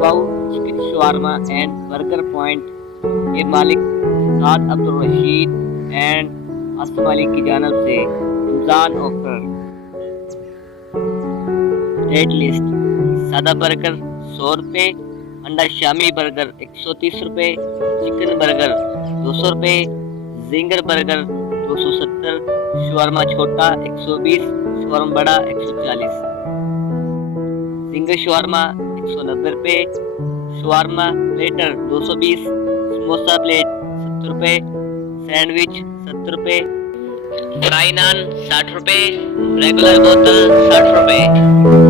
Bahu chicken shawarma and burger point के मालिक Saad Abdul Rashid and Asim Ali की जानब से रमजान ऑफर। रेट लिस्ट: सादा बर्गर 100 रुपये, अंडा शामी बर्गर 130 रुपये, चिकन बर्गर 200 रुपये, जिंगर बर्गर 270, शवारमा छोटा 120, शवारमा बड़ा 140। जिंगर शवारमा 190 रुपये, शवारमा प्लेटर 220, समोसा प्लेट 70 रुपये, सैंडविच 70 रुपये, फ्राई नान 60 रुपये, रेगुलर बोतल 60 रुपये।